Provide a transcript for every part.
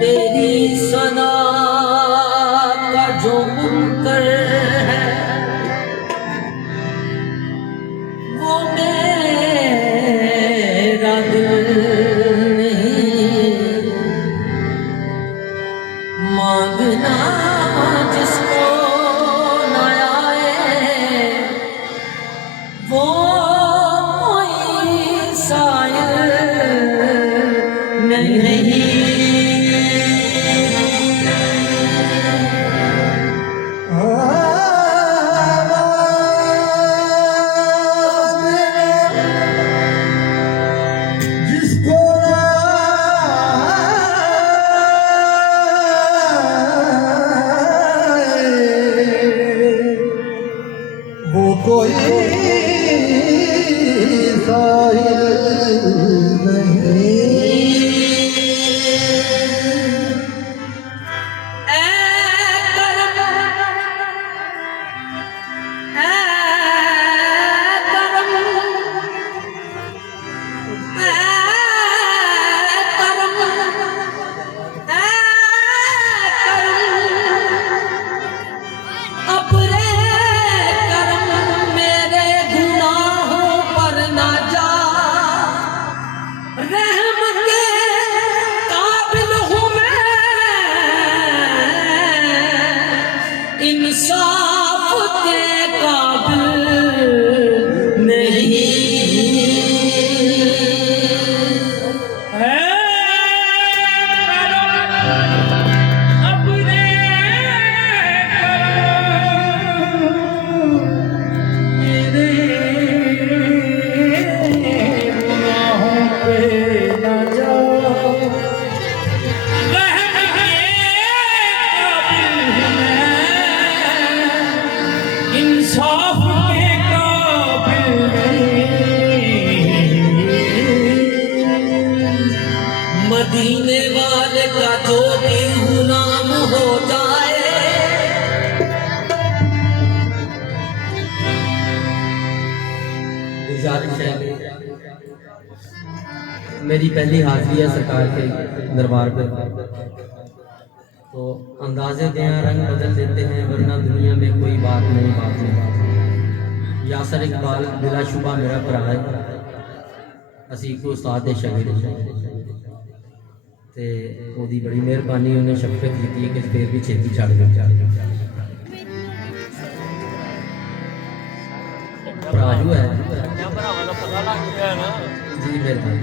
तेरी सना का जो मुनकर है वो मेरा दिल नहीं मांगना जिसको न आए वो कोई सायल नहीं। वो कोई साहिल नहीं। इंसाफ के काबिल नहीं है अपने मेरे गुनाहों पे न जाओ इंसाफ के काबिल मदीने वाले का जो भी गुलाम हो जाए मेरी पहली हाजिरी है सरकार के दरबार पर तो अंदाजे दया रंग बदल देते हैं वरना दुनिया में कोई बात नहीं यासर इकबाल बिलाशुबा मेरा भरा है असी को उस्ताद दे शागिर्द ते ओदी बड़ी मेहरबानी उन्हें शफकत की है कि फिर भी छेती छड़ गए प्राजू है जी मेहरबानी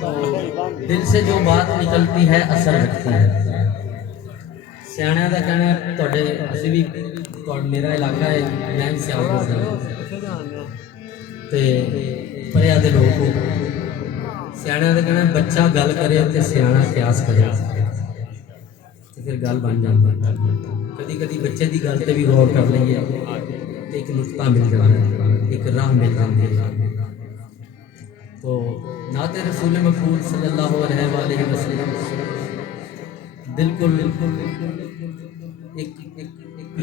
तो दिल से जो बात निकलती है असर रखती है सियाणियां दा कहना है मेरा इलाका है मैं भी सियाल ਤੇ ਪਰਿਆ ਦੇ ਲੋਕ ਸਿਆਣਿਆਂ ਦਾ ਕਹਿਣਾ ਬੱਚਾ ਗੱਲ ਕਰੇ ਤੇ ਸਿਆਣਾ ਕਿਆਸ ਕਰੇ ਤੇ ਫਿਰ ਗੱਲ ਬਣ ਜਾਂਦੀ। ਕਦੀ ਕਦੀ ਬੱਚੇ ਦੀ ਗੱਲ ਤੇ ਵੀ ਗੌਰ ਕਰ ਲਈਏ ਤੇ ਇੱਕ ਨੁਕਤਾ ਮਿਲ ਜਾਂਦਾ ਹੈ, ਇੱਕ ਰਾਹ ਮਿਲ ਜਾਂਦੀ ਹੈ। तो नाते रसूल मकबूल सल्लल्लाहु अलैहि वसल्लम बिल्कुल एक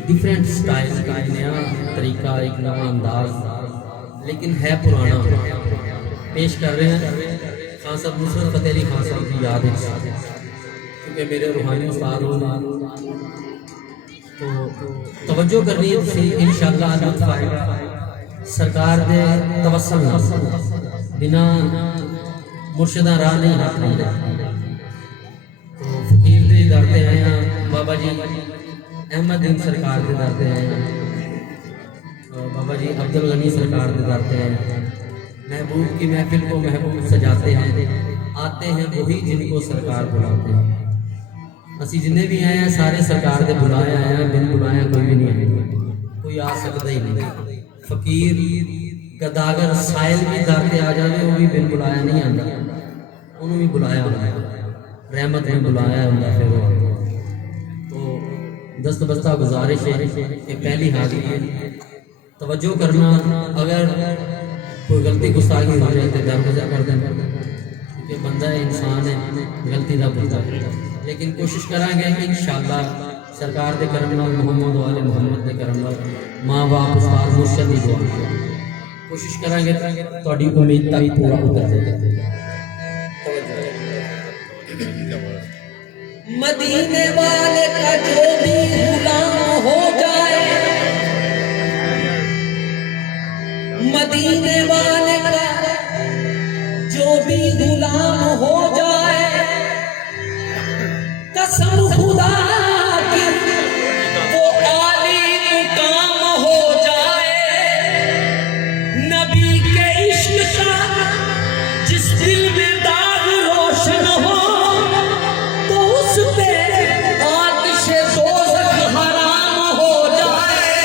डिफरेंट स्टाइल का नया तरीका, एक नया अंदाज, लेकिन है पुराना, पेश कर रहे हैं खान साहब नुसरत फ़तेह अली खान साहब की याद है, क्योंकि मेरे रूहानी उस्ताद हो तो तवज्जो करनी है। इंशाअल्लाह लुत्फ़ आएगा सरकार दे तवस्सल नाल बिना मुर्शिदा राह नहीं हाथ नहीं है। तो फकीर दे दर ते आए हैं, बाबा जी अहमद दिन सरकार दे दर ते आए हैं, बाबा जी अब्दुल गनी सरकार दे दर ते आए हैं। महबूब की महफिल को महबूब सजाते हैं, आते हैं वही जिनको सरकार बुलाते हैं। असी जिन्हें भी आए हैं सारे सरकार दे बुलाए आए हैं, बिन बुलाया कोई भी नहीं आए, कोई आ सकता ही नहीं। फकीर गदागर साइल भी दर पे आ जाए वो भी बिन बुलाया नहीं आता, उन्होंने भी बुलाया होता, रहमत ने बुलाया होता फिर वो। तो दस्त बस्ता गुजारिश है कि पहली हाजिरी है, तवज्जो करना, अगर कोई गलती गुस्ताखी हो जाए तो दरगुजर कर देना, क्योंकि बंदा इंसान है, गलती का बंदा है। लेकिन कोशिश करांगे इंशाअल्लाह सरकार के करम नाल, मोहम्मद वाले मोहम्मद के करम नाल, माँ बाप उस्ताद मुर्शद की दुआ कोशिश करांगे थोड़ी उम्मीद तक पूरा उतर जाए। मदीने वाले का जो भी गुलाम हो जाए, मदीने वाले का जो भी गुलाम हो जाए, कसम खुदा की वो आली मुकाम हो जाए। नबी के इश्क का जिस दिल में दाग रोशन हो तो उस पे आतिशे दोज़ख हराम हो जाए।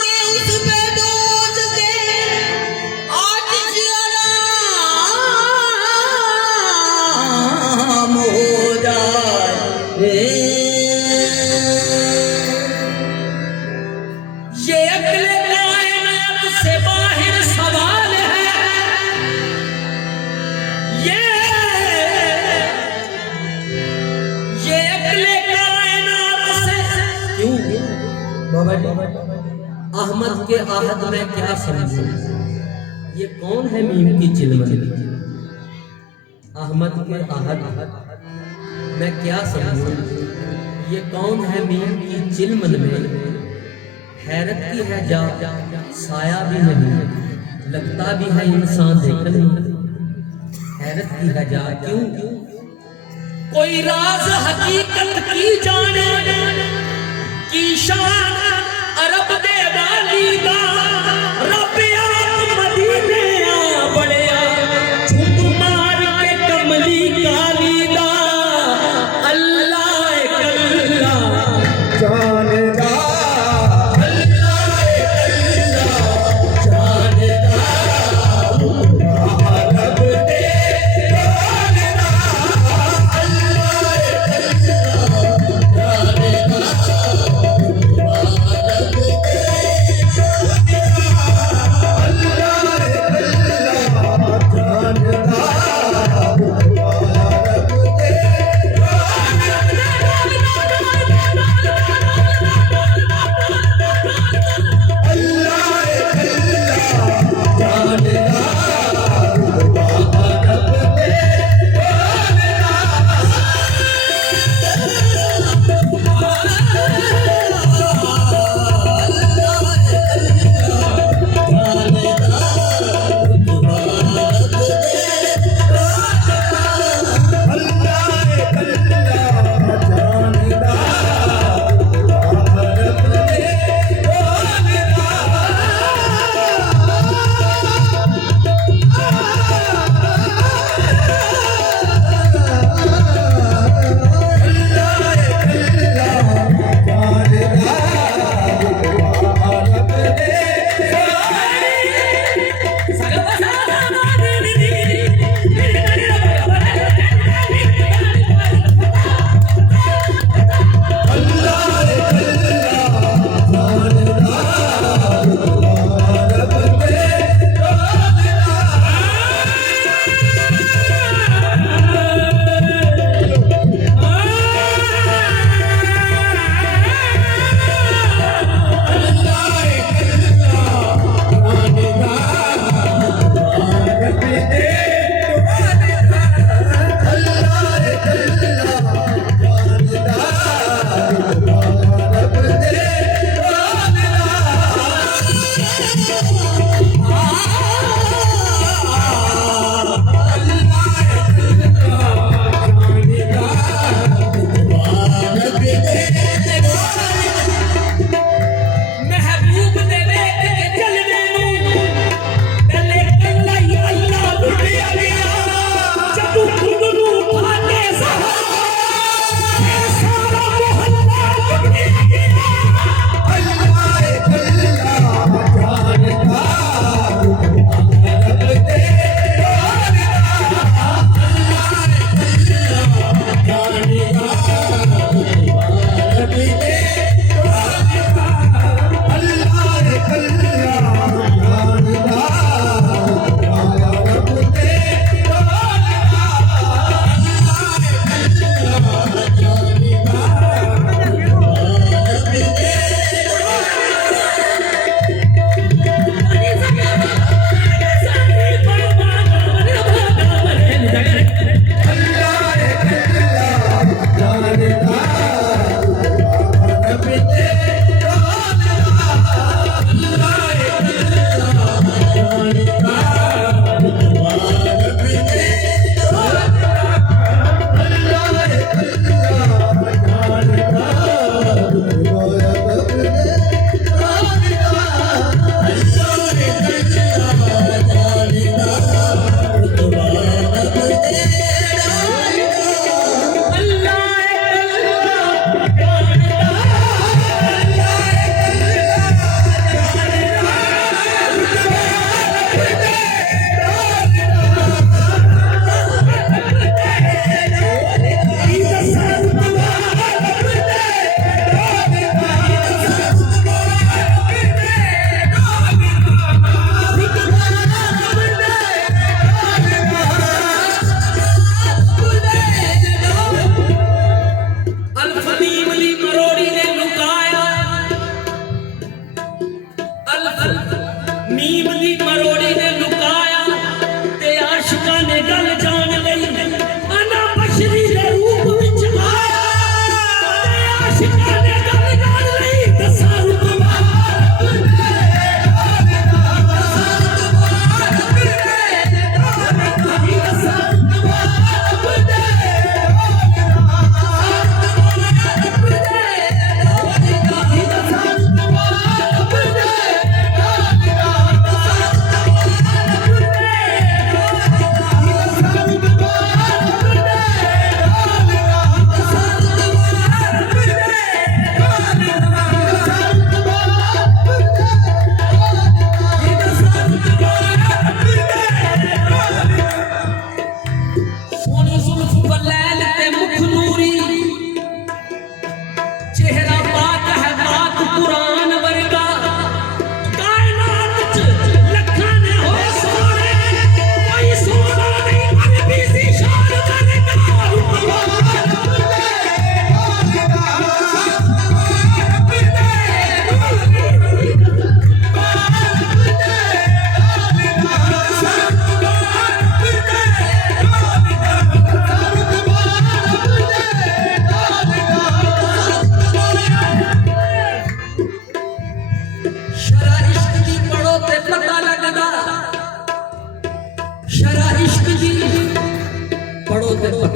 कि उस पे दोज़ख के आतिश हराम हो जाए। ये अगले कायनात से बाहर सवाल है, ये अगले कायनात से क्यों बाबा जी अहमद के आहद में क्या समझूं, ये कौन है मीम की चिलमन, अहमद के आहद मैं क्या समझूं, ये कौन है मीम की चिलमन में, हैरत की है जा साया भी नहीं, लगता भी है इंसान देखने, हैरत की है जा क्यों। कोई राज हकीकत की जाने की शान अरब दे वाली दा, रब आप मदीने आ बड़िया झुक मार के कमली काली दा, अल्लाह कल्ला जानदा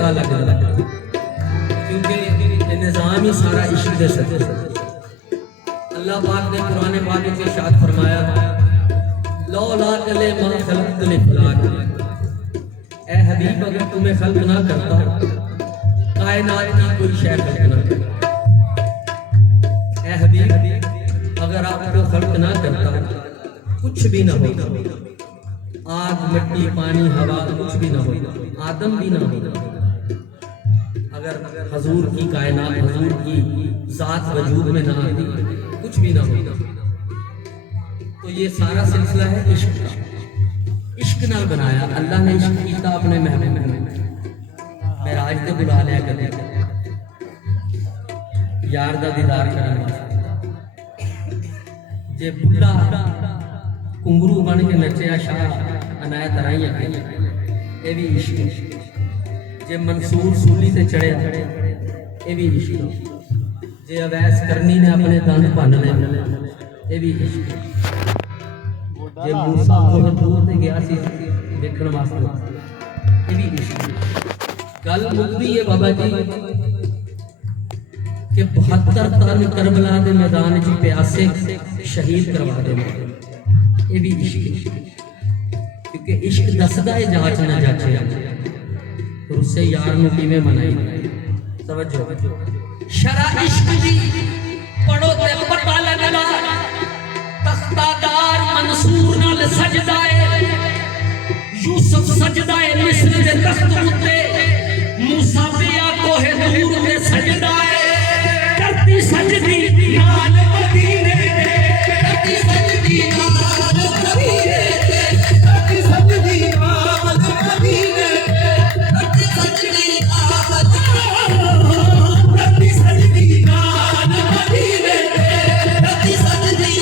पता लग जाता, क्योंकि ये निज़ाम ही सारा इश्क दे सके। अल्लाह पाक ने कुरान पाक में इरशाद फरमाया, लौला कले मा खलक़तुल इफ़लाक, ए हबीब अगर तुम्हें खल्क ना करता, कायनात की कोई शय खल्क ना करता। ए हबीब अगर आपको खल्क ना करता, कुछ भी ना होता, आग मिट्टी पानी हवा कुछ भी ना होता, आदम भी ना होता, अगर हजूर की कायनात हजूर की जात वजूद में ना आती, कुछ भी ना होता। तो ये सारा सिलसिला है इश्क का। इश्क नाल बनाया अल्लाह ने, इश्क किया अपने महबूब में, मेराज ते बुला लिया कदे यार दा दीदार करने वास्ते। जे बुल्ला घुंगरू बन के नचया शाह अनायत राइयां, ये भी इश्क। जे मंसूर सूली ते चढ़िया, ये भी इश्क। जे अवैस करनी ने अपने दंद भन ले, ये भी इश्क। जे मूसा बहुत दूर से गया सी देखने वास्ते, ये भी इश्क। गल मुकदी है बाबा जी कि 72 तन करबला के मैदान च प्यासे शहीद करवा दे, ये भी इश्क। क्योंकि इश्क दसदा है जांच ना जाचे, तो उससे यार नूं किवें मनाई। समझो शरा इश्क दी पढ़ो ते पता लगदा, तख्तादार मंसूर नाल सजदा है, यूसुफ सजदा है मिस्र दे तख्त उत्ते, मूसा पिया कोहे दूर ते सजदा है। धरती सजदी नाल मदीने दे, धरती सजदी नाल मदीने दे, धरती सजदी नाल मदीने दे, धरती सजदी नाल धरती सजदी नाल मदीने दे, धरती सजदी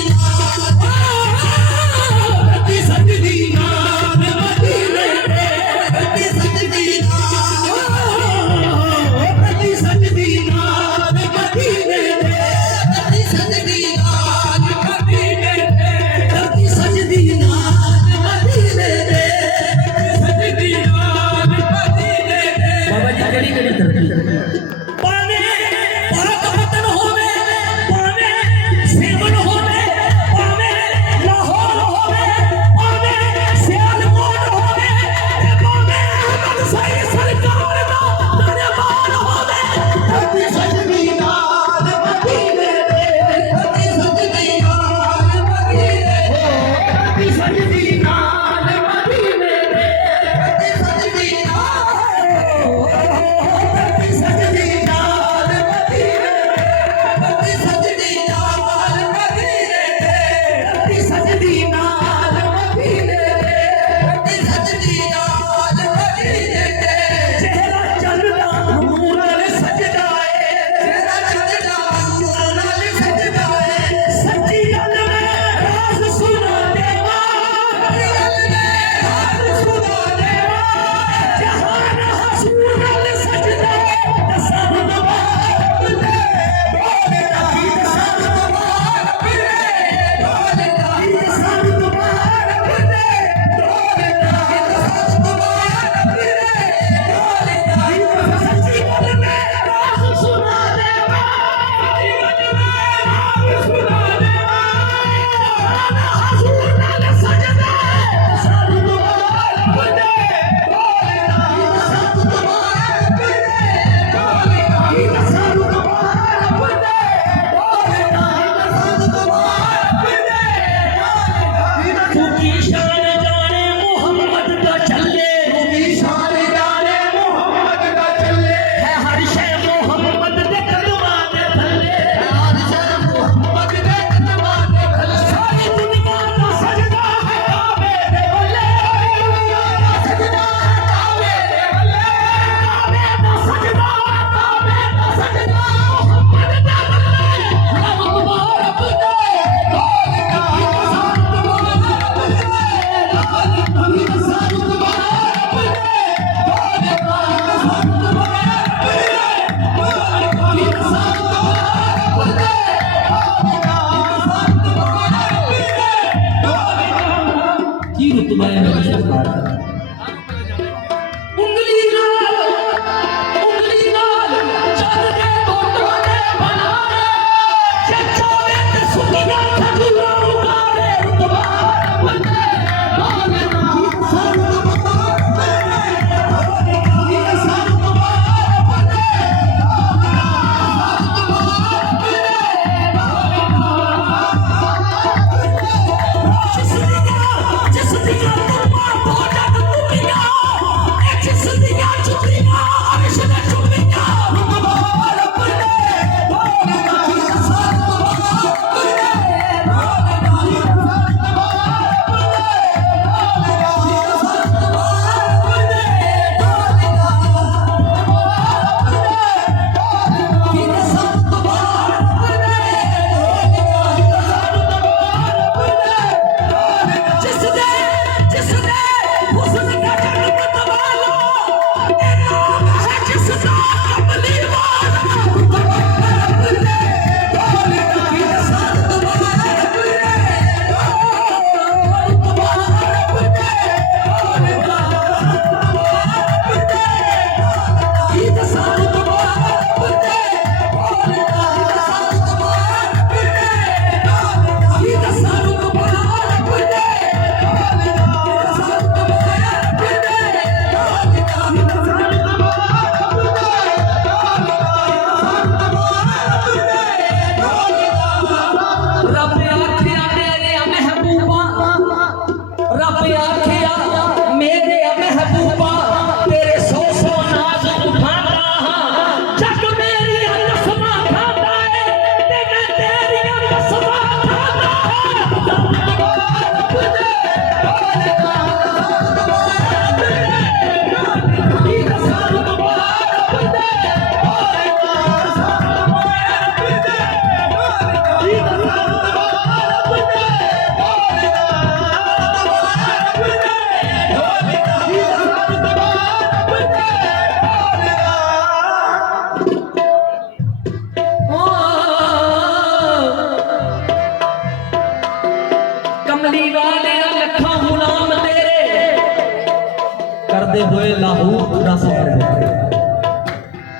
करते हुए लाहौर का सफर देखा।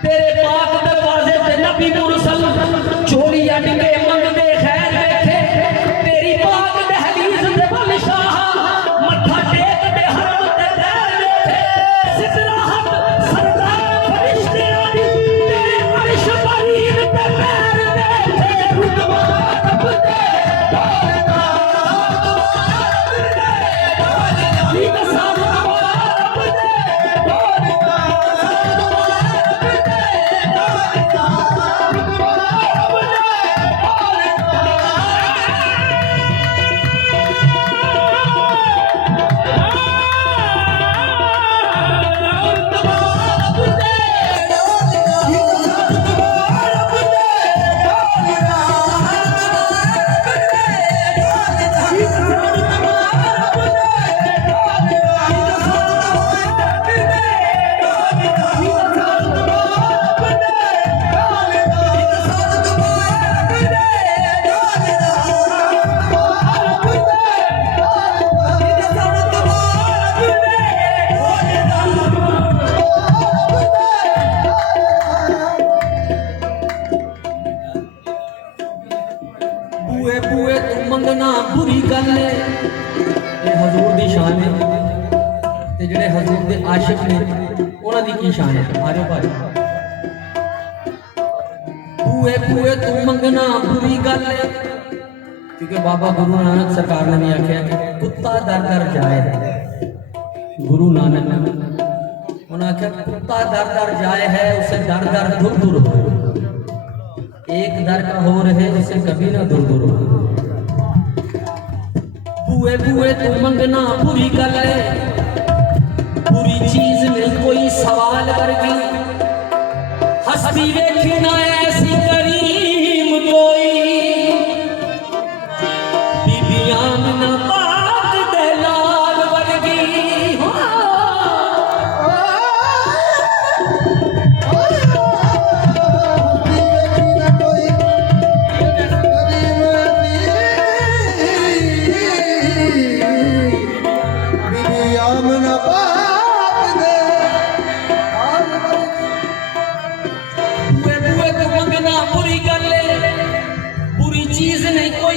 तेरे पाक दरवाजे ते नबी मुरसल चोली अट के मंगदे खैर देखे। तेरी पाक दहलीज ते बादशाह मत्था टेक दे हरम ते खैर देखे। सिदराहत सरदार फरिश्तियां दी तेरे अर्श बरीन ते पैर देखे। रुतबा रब दे बुए तू मंगना बुरी गल है। ये हजूर दी शान है ते जेड़े हजूर दे आशिक ने उन्हां दी की शान है। आ जाओ भाई। बुए तू मंगना बुरी गल है, क्योंकि बाबा गुरु नानक सरकार ने भी आख्या कि कुत्ता दर दर जाए। गुरु नानक उन्हें आख्या कुत्ता दर दर जाए है, उसे दर दर दूर दूर हो। एक दर का हो रहे उसे कभी ना दूर दूर हो। बुए तू मंगना बुरी गल है, बुरी चीज नहीं कोई सवाल करगी। हस्ती वेखी ना ऐसी करीम कोई, बीबियां ना पाक दे लाल वर्गी।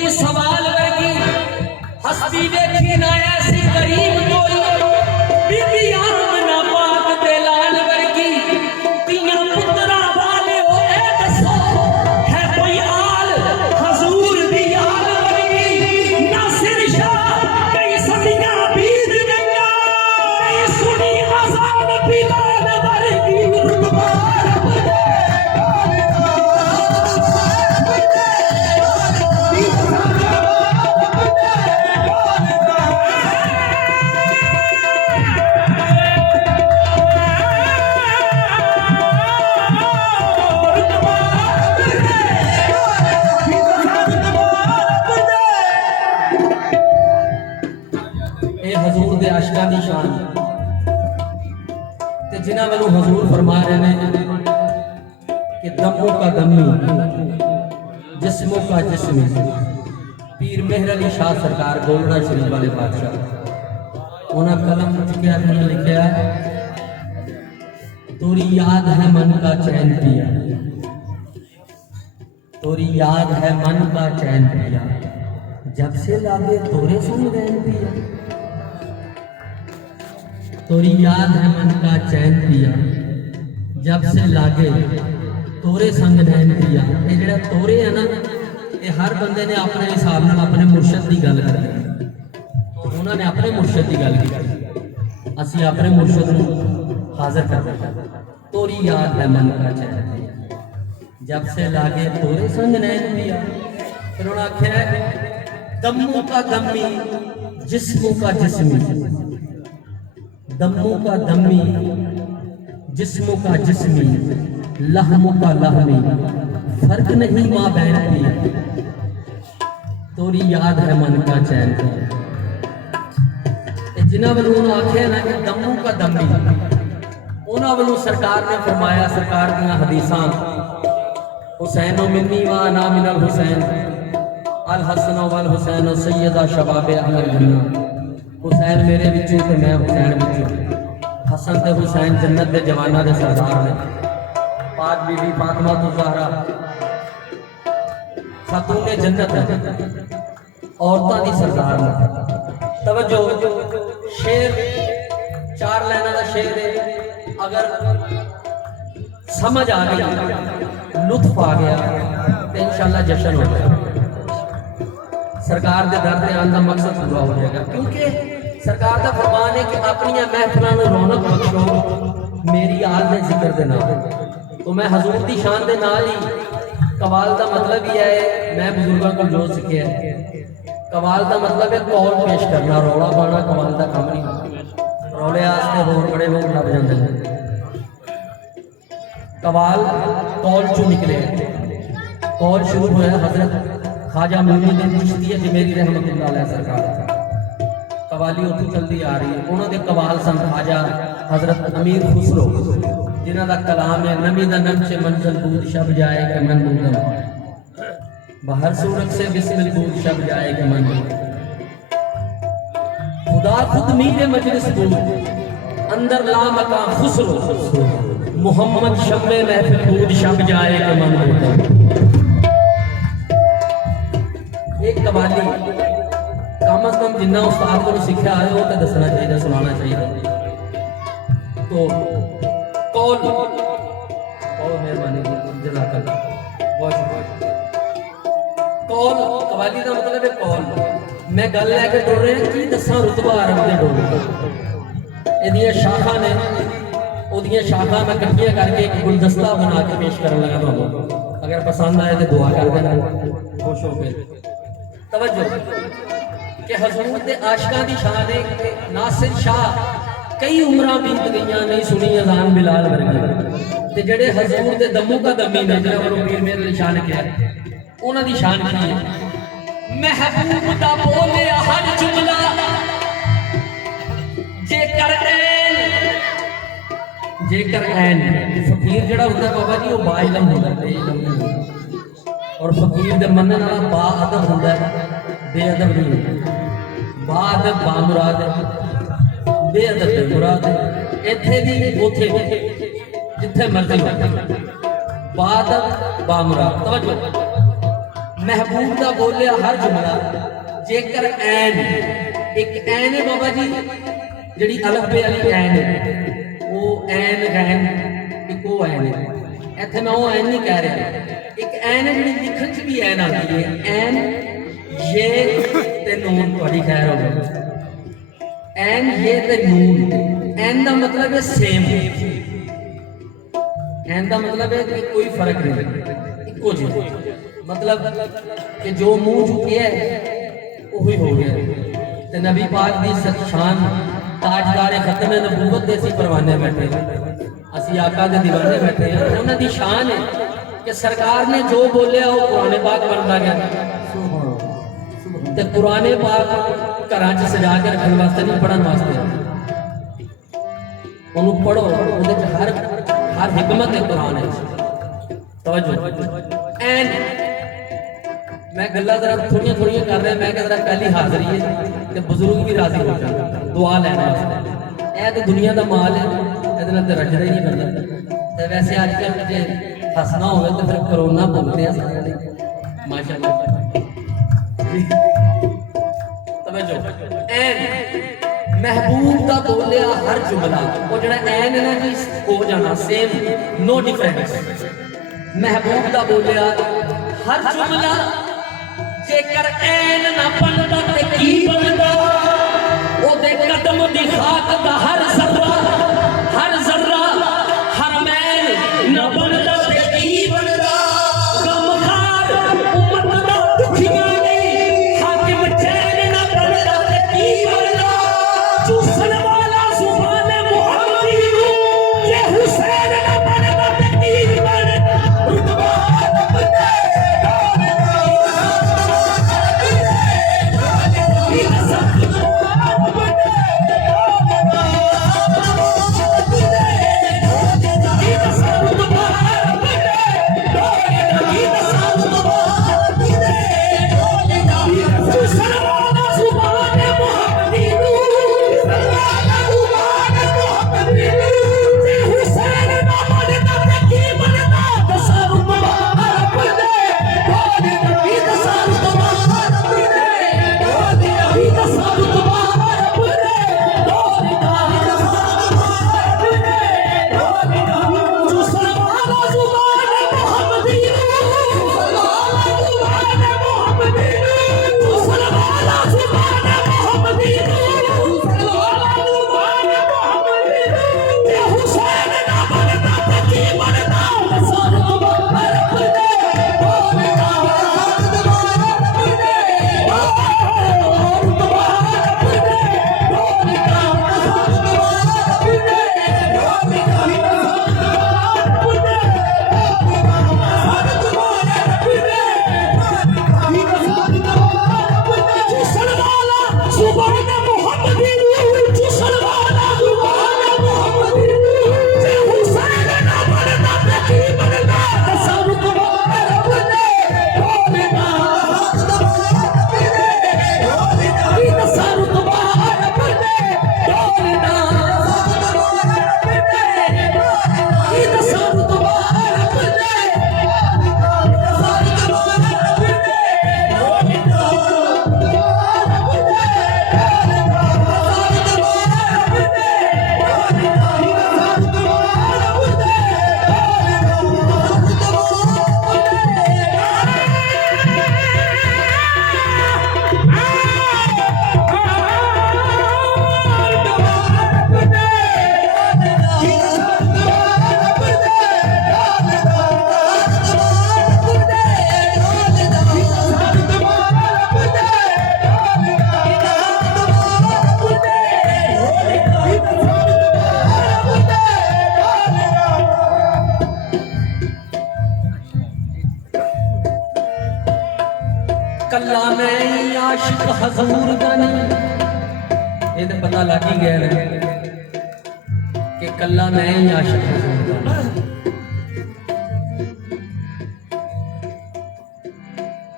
सवाल वर्गी हस्ती देखी ना ऐसी करीम कोई, बीबियां ना पाक ते लाल वर्गी। तियां पुत्रा वाले हो ए दसो है कोई आल हजूर दी आल वर्गी। नासिर शाह कई सदियां बीत गईयां, नहीं सुनी अज़ान बिलाल वर्गी। रुतबा रब दे हजूर दे आशिकां दी शान ते जिन्हां वालों हजूर फरमा रहे हैं कि दमों का दमी जिस्मों का जिस्म। पीर मेहर अली शाह सरकार गोलड़ा शरीफ वाले बादशाह उन्हें कलम चुकिया लिखा तोरी याद है मन का चैन पिया, तोरी याद है मन का चैन पिया, जब से लागे तोरे संग रैन पिया। तोरी याद है मन का चैन पिया, जब से लागे तोरे संग रैन पिया। ये जेड़ा तोरे है ना, ये हर बंदे ने अपने हिसाब नाल अपने मुर्शद की गल करनी। उन्होंने अपने मुर्शद की गल की, असी अपने मुर्शद को हाजिर कर दिया। तोरी याद है मन का चैन पिया, जब से लागे तोरे संग रैन पिया। फिर उन्होंने आख्या दमों का दमी जिस्मों का जिस्मी, दमों का दमी जिस्मों का जिस्मी, लहमों का लहमी, फर्क नहीं माँ बहन पिया। तोरी याद है मन का चैन पिया। जिन्होंने वालों आख्या ना कि दमों का दमी, उन्होंने वालों सरकार ने फरमाया, सरकार दी हदीसां हुसैन मिन्नी व अना मिनल हुसैन, अल हसन वल हुसैन सैयदा शबाब अहल जन्नत। हुसैन मेरे विचों ते मैं हुसैन विचों, हसन ते हुसैन जन्नत के जवाना के सरदार ने। पाक बीबी फातिमा तो ज़हरा खातून जन्नत है, औरतां दी सरदार ने। तवज्जो, शेर 4 लाइनां दा शेर है, अगर समझ आ गई, लुत्फ आ गया तो इंशाल्लाह जश्न हो जाएगा। सरकार के दर से आने का मकसद पूरा हो जाएगा, क्योंकि सरकार का फरमान है कि अपनी महफलों को रौनक बख्शो मेरी आल के जिक्र के नाल। तो मैं हजूर की शान के नाल ही कवाल का मतलब ही है, मैं बुजुर्गों को जो सीखे कवाल का मतलब है कौल पेश करना, रौला पाना कवाल का काम नहीं। रौले आस्ते होर बड़े लोग लग जाते हैं। कवाल कौल चो निकले, कौल शुरू होया हजरत ख्वाजा मोइनुद्दीन चिश्ती अजमेरी रहमतुल्लाह अलैह सरकार। कवाली उतों चलती आ रही है, उन्होंने कवाल सन ख्वाजा हजरत अमीर खुसरो, जिन्हों का कलाम है नमी दा नक्शे मंजिल बूद शब जाए कि मन बूदम, बाहर सूरत से बिस्मिल बूद शब जाए कि मन खुदा खुद मीरे मजलिस बूद अंदर ला मका खुसरो मोहम्मद शब्बे महफिल बूद शब जाए कि मन बूदम। एक कवाली कम अज कम जिन्ना उस्ताद को सीखा है वो तो दसना चाहिए, सुनाना चाहिए। तो कौल बहुत मेहरबानी जज़ाकल्लाह, बहुत शुक्रिया। कौल कवाली का मतलब है कौल। मैं गल लैके टुर रहा की दसा रुतबा अरब के डोल ये शाखा ने, उदियां शाखा मैं कट्ठियां करके एक गुलदस्ता बना के पेश कर लगा तुहानू। अगर पसंद आए तो दुआ कर देना, खुश हो के। तवज्जो कि हजूर के आशिकां दी शान है कि नासिर शाह कई उम्र बीत गई नहीं सुनी अजान बिलाल वर्गी, ते जेड़े हजूर के दमों का दमी ने जिन्होंने पीर मेरे अली शाह ने किया, उन्हां दी शान की है। महबूब दा बोले हर जुमला जेकर ऐन फकीर जड़ा होता बाबा जी वो बाइलम होता है, और फकीर दे मनन वाला बा अदब होता है, बेअदब नहीं होता। बा अदब बा मुराद है, बेअदब बे मुराद है। इत्थे भी उथे जिथे मर्जी हो, बा अदब बा मुराद। तवज्जो, महबूब दा बोलिया हर जुमला जेकर ऐन, एक ऐन है बाबा जी जड़ी अलफ बे वाली ऐन है, वो ऐन गैन एक वो ऐन है। इत्थे मैं वो ऐन नहीं कह रहा, एक ऐन है जी लिखन च भी ऐन आती है, ऐन ये ते नून थोड़ी खैर हो गई। ऐन ये ते नून, ऐन का मतलब है सेम, ऐन का मतलब है कि कोई फर्क नहीं, इको जी। मतलब कि जो मुंह चुके है वही हो गया। ते नबी पाक दी शान ताजदारे खत्म नबूवत दे सी परवाने बैठे, असी आका दे दीवाने बैठे हैं। उन्हां दी शान है कि सरकार ने जो बोलिया वो कुरान पाक बनता गया। ते कुरान पाक घरां च सजा के रखने वास्ते नहीं, पढ़न वास्ते। उन्होंने पढ़ो, उहदे च हर हिकमत है कुरान है। तवज्जो, ऐन मैं गल्लां जरा थोड़ियां थोड़ियां कर रहा, मैं जरा पहली हाजिरी है ते बुजुर्ग भी राजी हो जाए दुआ लेने वास्ते। यह तो दुनिया का माल है, ये रजदा ही नहीं बनता। तो वैसे अजकल जे हसना हो तो फिर करोना भुगते हैं सारे माशाअल्लाह। तवज्जो, ऐन महबूब का बोलिया हर जुमला, वो जड़ा ऐन है ना जी हो जाना सेम, नो डिफरेंस। महबूब का बोलिया हर जुमला जेकर ऐन ना बनदा ते की बनदा, ओदे कदम दी खाक दा हर जर्रा हरमैन ना बनदा ते की बनदा। गमखार उम्मत दा दुखियां नहीं, हाकिम चैन ना बनदा ते की बनदा। चूसन वाला सुभान मुहम्मदी ये हुसैन ना बनदा ते की बनदा। रुतबा बनदा ही आशिक हजूर दा नहीं, ये तो पता लग ही गया ना कि कल्ला मैं ही आशिक हजूर दा नहीं।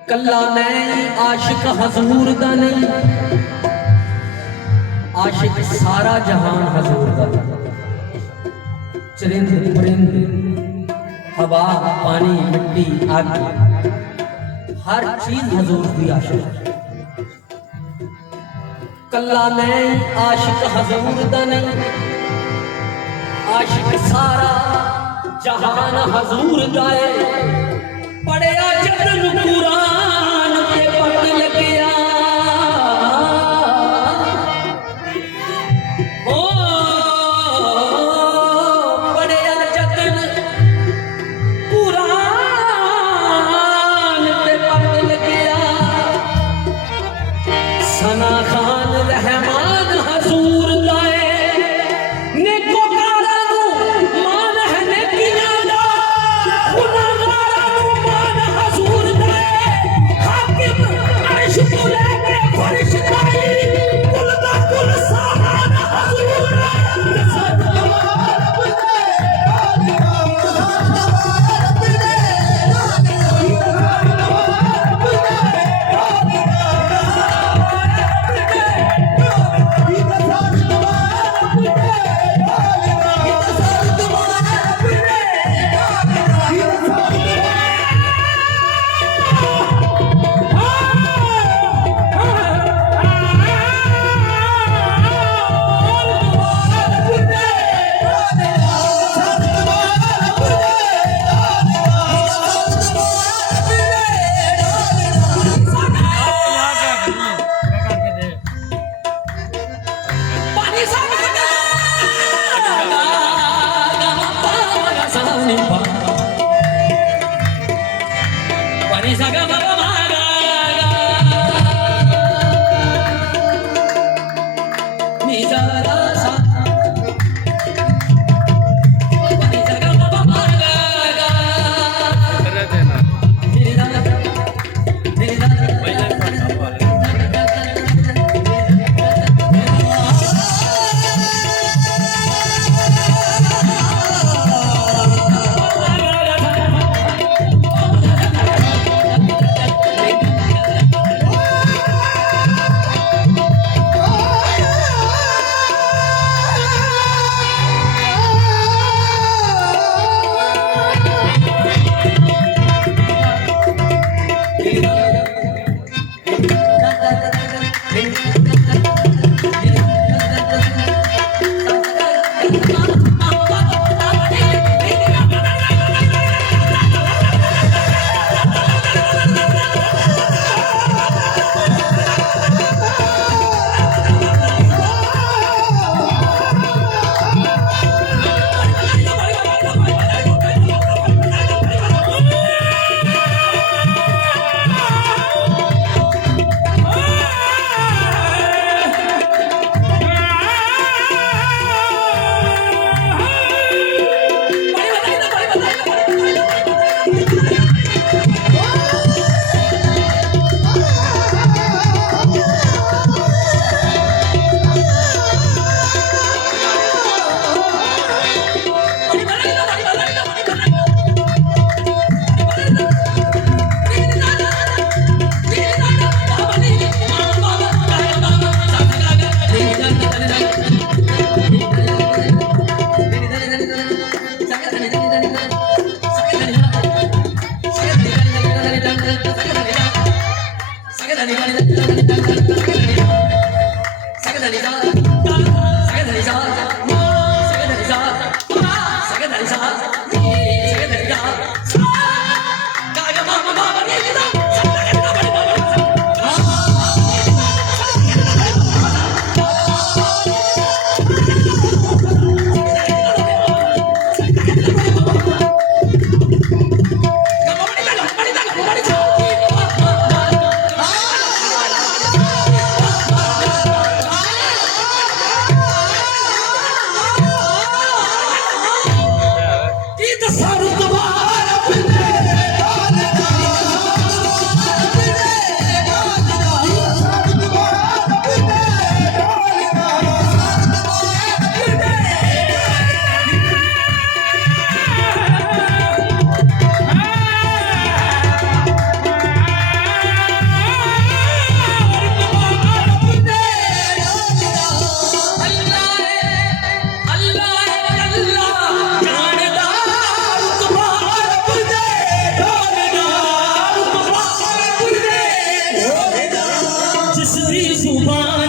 कल्ला मैं ही आशिक हजूर दा नहीं, आशिक सारा जहान हजूर दा। चरिंद परिंद हवा पानी मिट्टी आग हर चीज हजूर की आशिक है। कल्ला मैं आशिक हजूर दा नहीं, आशिक सारा जहान हजूर दा है। पढ़िया जदन कुरान ते पट लगिया, ओ पढ़िया जदन कुरान ते पट लगिया। सना खान रहमान हजूर लाए, नेको कारा नू मान है नेकियां दा, गुनाहगारा नू मान हजूर लाए। हाकिम अर्श तो लेके फर्श ताई, कुल दा कुल सामान हजूर हसरी जुबान